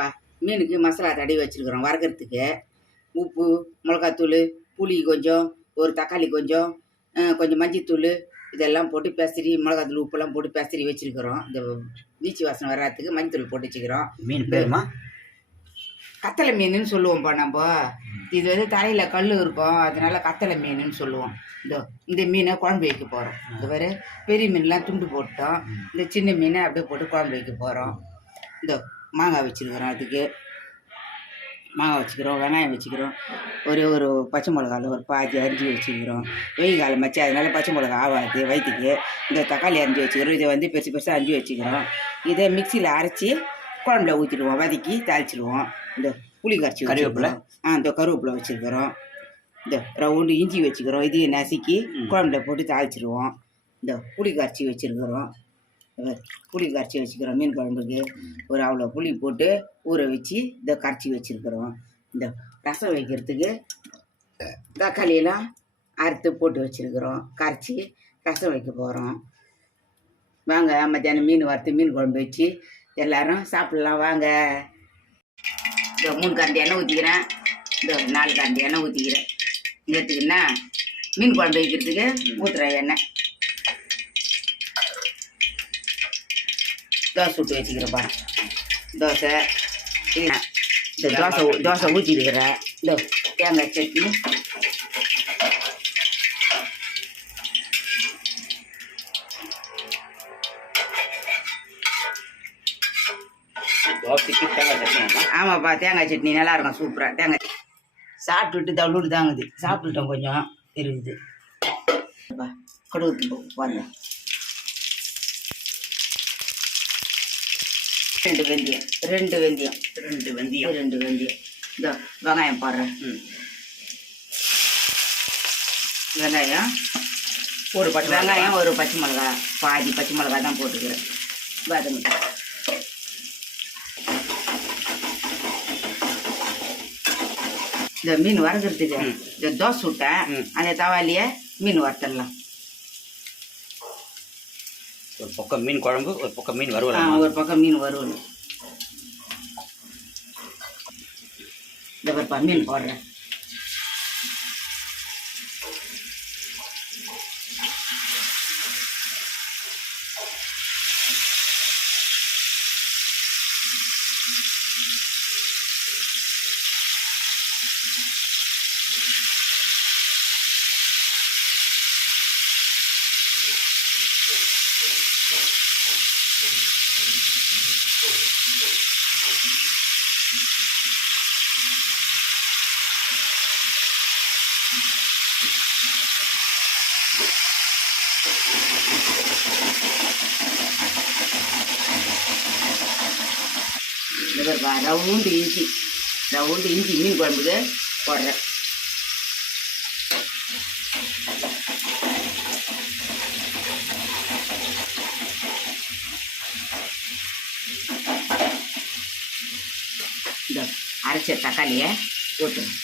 பாருப்பா, மீனுக்கு மசாலா தடவி வச்சுருக்குறோம் வறுக்கிறதுக்கு. உப்பு, மிளகாத்தூள், புளி கொஞ்சம், ஒரு தக்காளி கொஞ்சம், கொஞ்சம் மஞ்சத்தூள் இதெல்லாம் போட்டு பெசரி, மிளகாத்தூள் உப்பெல்லாம் போட்டு பெசரி வச்சுருக்குறோம். இந்த நீச்சி வாசனை வராதுக்கு மஞ்சத்தூள் போட்டு வச்சுக்கிறோம். மீன் பேருமா? கத்தலை மீனுன்னு சொல்லுவோம்ப்பா நம்ம. இது வந்து தலையில் கல் இருக்கும், அதனால கத்தலை மீனுன்னு சொல்லுவோம். இந்த மீனை குழம்பு வைக்க போகிறோம். இந்த வேறு பெரிய மீன்லாம் துண்டு போட்டோம். இந்த சின்ன மீனை அப்படியே போட்டு குழம்பு வைக்க போகிறோம். இந்த மாங்காய் வச்சுருக்குறோம், அதுக்கு மாங்காய் வச்சுக்கிறோம், வெங்காயம் வச்சுக்கிறோம், ஒரு பச்சை மிளகாவில் ஒரு பாதி அரிஞ்சு வச்சுக்கிறோம். வெயில் காலம் வச்சு அதனால பச்சை மிளகா ஆகாது வயிற்றுக்கு. இந்த தக்காளி அரிஞ்சு வச்சுக்கிறோம். இதை வந்து பெருசு பெருசாக அரிஞ்சு வச்சுக்கிறோம். இதை மிக்சியில் அரைச்சி குழம்புல ஊற்றிடுவோம், வதக்கி தாளிச்சிடுவோம். இந்த புளி கரைச்சி கருவேப்பிலை, இந்த கருவேப்பிலை வச்சுருக்கிறோம். இந்த ரவுண்டு இஞ்சி வச்சுக்கிறோம். இதையும் நசுக்கி குழம்புல போட்டு தாளிச்சிடுவோம். இந்த புளி கரைச்சி வச்சுருக்கிறோம். புளி கரைச்சி வச்சுக்கிறோம். மீன் குழம்புக்கு ஒரு அவ்வளோ புளி போட்டு ஊற வச்சு இதை கரைச்சி வச்சுருக்கிறோம். இந்த ரசம் வைக்கிறதுக்கு தக்காளியெல்லாம் அறுத்து போட்டு வச்சுருக்கிறோம். கரைச்சி ரசம் வைக்க போகிறோம். வாங்க, மத்தியானம் மீன் வறுத்து மீன் குழம்பு வச்சு எல்லோரும் சாப்பிட்லாம் வாங்க. இந்த 3 கரண்டி எண்ணெய் ஊற்றிக்கிறேன். இந்த 4 கரண்டி எண்ணெய் ஊற்றிக்கிறேன். எடுத்துக்கின்னா மீன் குழம்பு வைக்கிறதுக்கு ஊற்றுறேன் எண்ணெய். தோசை விட்டு வச்சுக்கிறேன்ப்பா. தோசை இந்த தோசை ஊற்றிருக்கிறேன். இந்த தேங்காய் சட்னி, தோசைக்கு தேங்காய் சட்னி. ஆமாப்பா, தேங்காய் சட்னி நல்லாயிருக்கும், சூப்பராக. தேங்காய் சாப்பிட்டுட்டு தவிடு தாங்குது. சாப்பிட்டுட்டோம், கொஞ்சம் இருக்குது. கடுகு பாருங்க, 2 வெந்தயம், 2 வெந்தயம், 2 வெந்தயம், 2 வெந்தயம். இந்த வெங்காயம் போடுறேன். வெங்காயம் ஒரு பச்சை வெங்காயம், ஒரு பச்சை மிளகா, பாதி பச்சை மிளகா தான் போட்டுக்கிறேன். வதங்க இந்த மீன் வறுக்கிறதுக்கு இந்த தோசை விட்டேன். அந்த தவாலியை மீன் வறுத்துடலாம். ஒரு பக்கம் மீன் குழம்பு, ஒரு பக்கம் மீன் வறுவல். ஒரு பக்கம் மீன் வறுவல். இந்த பருப்பா மீன் போடுறேன். ரவுண்டு இஞ்சி மீன் குழம்புக்கு போடுறேன். இந்த அரைச்ச தக்காளியை ஊற்றுறேன்.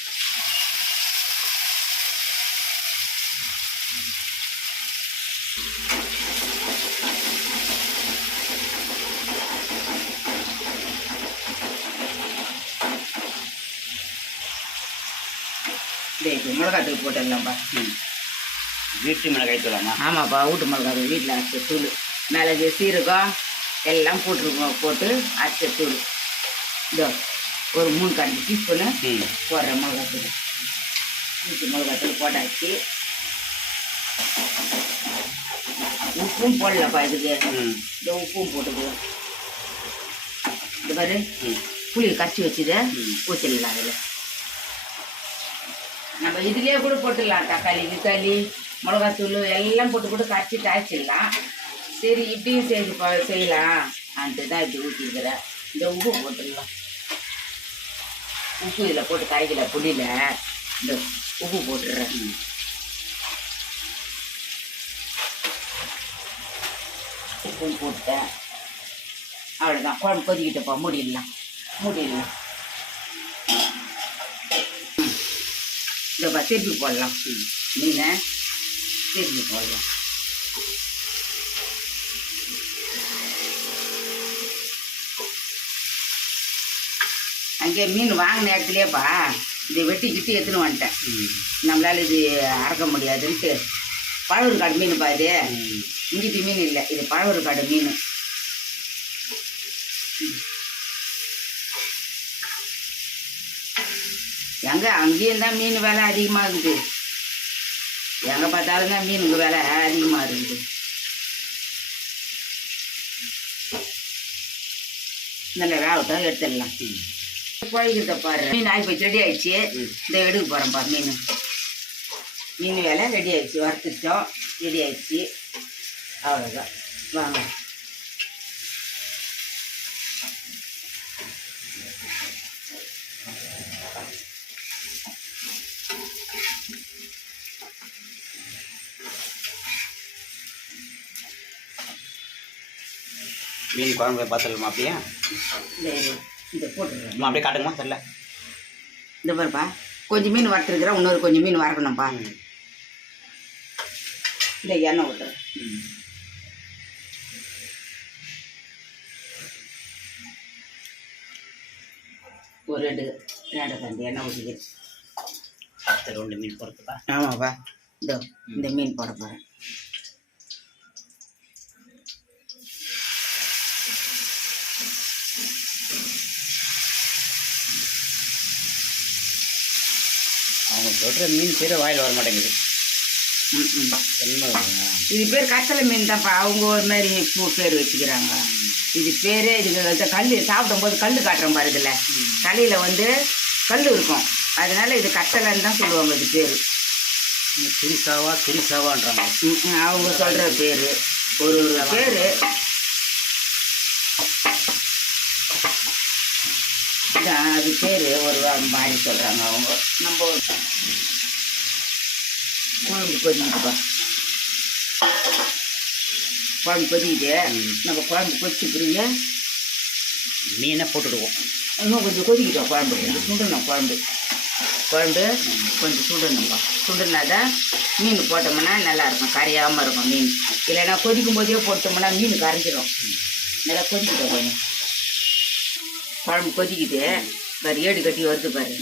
மிளகாத்தூள் போட்டுடலாம்ப்பா. வீட்டு மிளகாய் தூளாமா? ஆமாப்பா, வீட்டு மிளகாய் வீட்டில் அரைச்ச தூள். மிளகு, சீரகம் எல்லாம் போட்டு அரைச்ச தூள். இதோ ஒரு 3 கரண்டி டீஸ்பூனு போடுறேன் மிளகாத்தூள். வீட்டு மிளகாத்தூள் போட்டாச்சு. உப்பும் போடலப்பா இதுக்கு. இந்த உப்பும் போட்டுக்குவோம். இந்த மாதிரி புளி கரைச்சி வச்சுதை ஊற்றிடலாம். அதில் நம்ம இதுலேயே கூட போட்டுடலாம். தக்காளி கிக்காளி மிளகாத்தூள் எல்லாம் போட்டு கரைச்சி தாய்ச்சிடலாம். சரி, இப்படியும் செய்யலாம் அந்த தான் இப்படி ஊற்றிக்கிறேன். இந்த உப்பு போட்டுடலாம். உப்பு இதில் போட்டு கரைக்கல, புளியில் இந்த உப்பு போட்டுடுறேன். உப்பும் போட்டேன். அவ்வளோதான், குழம்பு கொதிக்கிட்டப்பா. மூடிடலாம். இந்த திருப்பி போடலாம். மீனை திருப்பி போடலாம். அங்கே மீன் வாங்கின இடத்துலையேப்பா இதை வெட்டி கிட்டி எடுத்துன்னு வந்துட்டேன். நம்மளால் இது அறக்க முடியாதுன்ட்டு. பழவூர்காடு மீன் பாரு, இங்கிட்டு மீன் இல்லை, இது பழவூர்காடு மீன். எங்கே அங்கேயும் தான் மீன் விலை அதிகமாக இருக்குது. எங்கே பார்த்தாலும் தான் மீனுக்கு விலை அதிகமாக இருக்குது. நல்ல வேகட்டும், எடுத்துடலாம். குழைக்கிறத பாரு, மீன் ஆகி போச்சு, ரெடி ஆயிடுச்சு. இந்த எடுக்க போகிறேன்ப்பா மீன். மீன் வேலை ரெடி ஆயிடுச்சு, வறுத்துட்டோம், ரெடி ஆயிடுச்சு. அவ்வளோதான், வாங்க. மீன் குழம்பு பார்த்துடலாமா? அப்படியே இந்த போட்டுருக்கேன், அப்படியே காட்டுங்கம்மா. சரில இந்த பாருப்பா, கொஞ்சம் மீன் வறுத்துருக்குறேன், இன்னொரு கொஞ்சம் மீன் வறுக்கணும்ப்பா. இந்த எண்ணெய் விட்டுறேன். ஒரு ரெண்டு கண்டி எண்ணெய் ஊற்றிக்கிறேன். 2 மீன் போடுறதுப்பா. ஆமாப்பா, இந்த மீன் போட போகிறேன். அவங்க சொல்கிற மீன் பேர் வாயில் வர மாட்டேங்குது. இது பேர் கத்தலை மீன் தான்ப்பா. அவங்க ஒரு மாதிரி பேர் வச்சுக்கிறாங்க. இது பேரே இதுக்கு கல் சாப்பிடும் போது கல் காட்டுறோம் பாரு, இதில் தலையில் வந்து கல் இருக்கும், அதனால இது கத்தலைன்னு தான் சொல்லுவாங்க. இது பேர் திரிசாவான்றாங்க அவங்க சொல்கிற பேர். ஒரு பேர் அது பேர் ஒரு மாதிரி சொல்கிறாங்க அவங்க. நம்ம குழம்பு கொதிக்குதுப்பா, குழம்பு கொதிக்குது. நம்ம குழம்பு கொதிச்சு பிரிங்க மீனை போட்டுடுவோம். இன்னும் கொஞ்சம் கொதிக்கிட்டோம். குழம்பு கொஞ்சம் சுண்டணும். குழம்பு கொஞ்சம் சுண்டணும்ப்பா. சுண்டுனா தான் மீன் போட்டோம்னா நல்லாயிருக்கும், கரையாமல் இருக்கும் மீன். இல்லைன்னா கொதிக்கும் போதே போட்டோம்னா மீன் கரைஞ்சிடும். நல்லா கொதிக்கிட்டோம். கொஞ்சம் குழம்பு கொதிக்குது பாரு, ஏடு கட்டி வருது பாரு,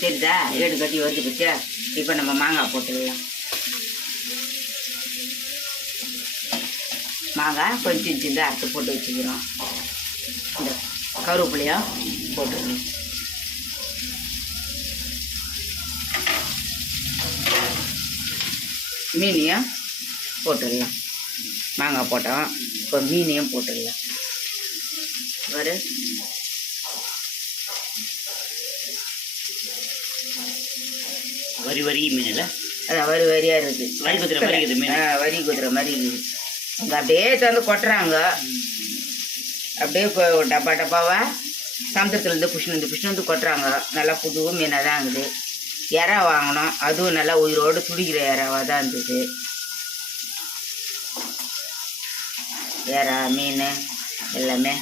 தெரியுதா? ஏடு கட்டி வருது பற்றியா? இப்போ நம்ம மாங்காய் போட்டுடலாம். மாங்காய் கொஞ்சம் சின்ன அறுத்து போட்டு வச்சுக்கிறோம். இந்த கருவேப்பிலையும் போட்டுக்கணும். மீனையும் போட்டுடலாம். மாங்காய் போட்டோம், இப்போ மீனையும் போட்டுடலாம். பாரு, வரி மீன் இல்லை, அதான் வரி வரியாக இருக்குது. வரி குதிரை மாதிரி இருக்குது மீன். வரி குதிரை மாதிரி இருக்குது. அங்கே அப்படியே தந்து கொட்டுறாங்க. அப்படியே டப்பா டப்பாவா சமுத்திரத்துலேருந்து புஷ்ணு வந்து கொட்டுறாங்க. நல்லா புது மீனாக தான் இருக்குது. இறா வாங்கினோம், அதுவும் நல்லா உயிரோடு துடிக்கிற இறாவாக தான் இருந்தது. இறா மீன் எல்லாமே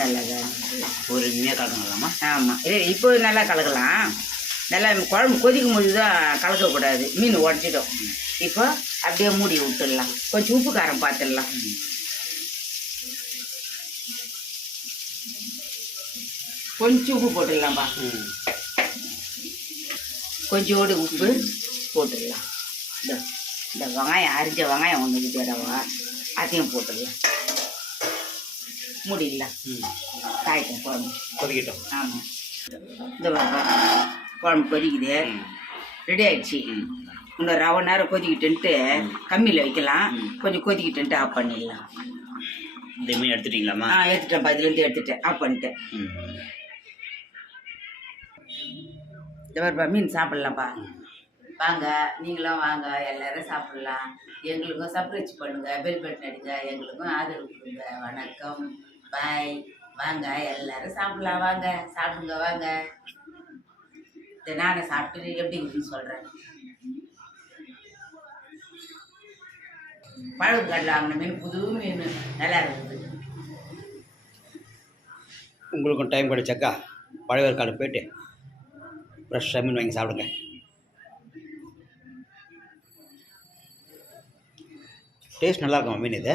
நல்லா தான் இருந்தது. ஒரு மீனே கலக்கலாமா? ஆமாம், இப்போ நல்லா கலக்கலாம். நல்லா குழம்பு கொதிக்கும் போது தான் கலக்கக்கூடாது, மீன் உடச்சிடும். இப்போ அப்படியே மூடி விட்டுடலாம். கொஞ்சம் உப்பு காரம் பார்த்துடலாம். கொஞ்சம் உப்பு போட்டுடலாம்ப்பா, கொஞ்சோடு உப்பு போட்டுடலாம். இந்த வெங்காயம் அரிஞ்ச வெங்காயம் ஒன்று தேடவா, அதையும் போட்டுடலாம். மூடிடலாம், காய்க்கும் குழம்பு கொதிக்கிட்டோம். ஆமாம், இந்த குழம்பு கொதிக்குது, ரெடி ஆயிடுச்சு. இன்னும் ரவை நேரம் கொதிக்கிட்டுன்ட்டு கம்மியில் வைக்கலாம், கொஞ்சம் கொதிக்கிட்டுன்ட்டு ஆஃப் பண்ணிடலாம். இந்த மீன் எடுத்துட்டீங்களாம்மா? எடுத்துட்டேன், பதிலேருந்து எடுத்துட்டேன், ஆஃப் பண்ணிட்டேன். இந்த மாதிரி மீன் சாப்பிட்லாம்ப்பா. வாங்க, நீங்களும் வாங்க, எல்லோரும் சாப்பிட்லாம். எங்களுக்கும் சப்ஸ்கிரைப் பண்ணுங்கள், பெல் பட்டன் அடிங்க, எங்களுக்கும் ஆதரவு கொடுங்க. வணக்கம், பாய். வாங்க, எல்லோரும் சாப்பிட்லாம். வாங்க, சாப்பிடுங்க, வாங்க. நானே சாப்பிட்டு எப்படி இருக்குன்னு சொல்கிறேன். பழவூர்காட்டில் வாங்கின மீன், புது மீன், நல்லா இருக்குது. உங்களுக்கும் டைம் கிடைச்சாக்கா பழவூர்காடு போய்ட்டு ஃப்ரெஷ்ஷாக மீன் வாங்கி சாப்பிடுங்க. டேஸ்ட் நல்லாயிருக்கும் மீன் இது.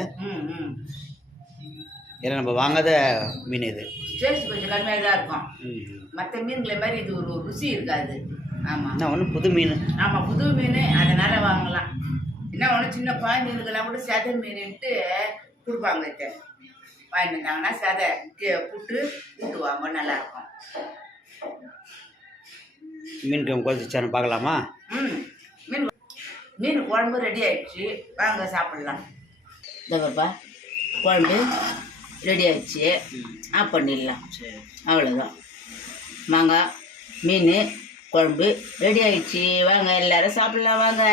ஏன்னா நம்ம வாங்காத மீன் இது. டேஸ்ட் கொஞ்சம் கம்மியாக தான் இருக்கும். ம். மற்ற மீன்களை மாதிரி இது ஒரு ருசி இருக்காது. ஆமாம். என்ன ஒன்று புது மீன். ஆமாம், புது மீன், அதனால் வாங்கலாம். என்ன ஒன்று சின்ன குழந்தைங்களுக்கெல்லாம் கூட சதை மீன்ட்டு கொடுப்பாங்க. இதை வாங்கிட்டு வந்தாங்கன்னா சதை புட்டு ஊட்டுவாங்க, நல்லாயிருக்கும். மீன் குழந்தைச்சாரம் பார்க்கலாமா? ம், மீன் குழம்பு ரெடி ஆயிடுச்சு, வாங்க சாப்பிட்லாம். இந்த பாப்பா குழம்பு ரெடி ஆயிடுச்சு, ஆஃப் பண்ணிடலாம். அவ்வளோதான். மாங்காய் மீன் குழம்பு ரெடி ஆயிடுச்சு, வாங்க எல்லாரும் சாப்பிட்லாம் வாங்க.